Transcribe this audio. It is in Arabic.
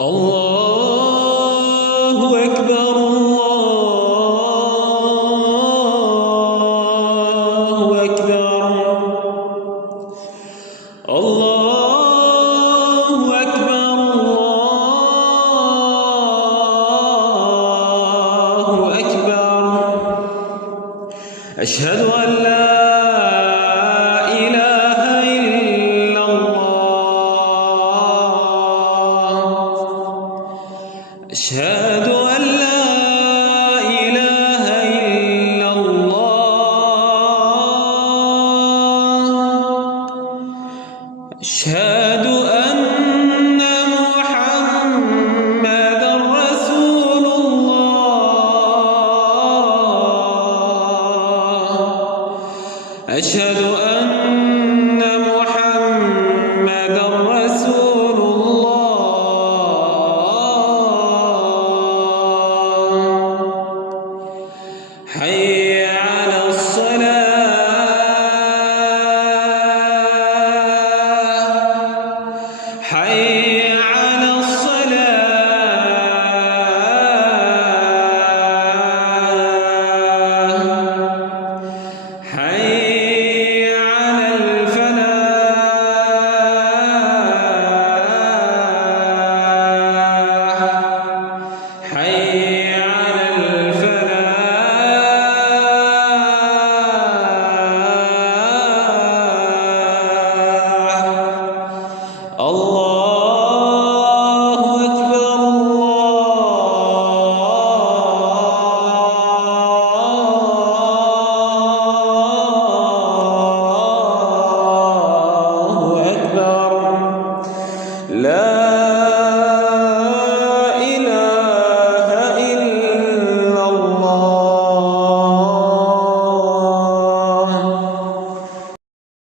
الله أكبر الله أكبر الله أكبر الله أكبر أشهد أن لا إله إلا الله أشهد أن لا إله إلا الله أشهد أن محمدًا رسول الله أشهد